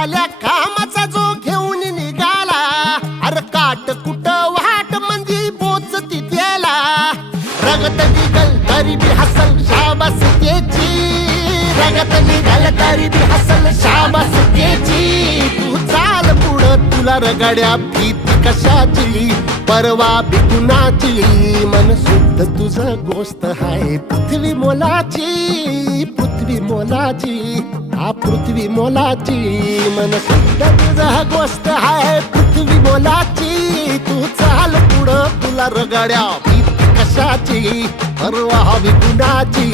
भल्या कामाचा जो घेऊन निघाला. अरे काट कुट वाट म्हणजे बोच तिथेला. रगत निघल तरी बी हसल शाबास त्याची. रगत निघल तरी बी हसल शाबास त्याची. तू चाल पुढं तुला रगड्या भीती कशाची? परवा बिकुनाची मन शुद्ध तुझं गोष्ट हाय पृथ्वी मोलाची. पृथ्वी मोलाची. आप पृथ्वी मोलाची मन शुद्ध तुझा गोष्ट हाय पृथ्वी मोलाची. तू चाल पुढं तुला रगड्या भीती कशाची? परवा गुणाची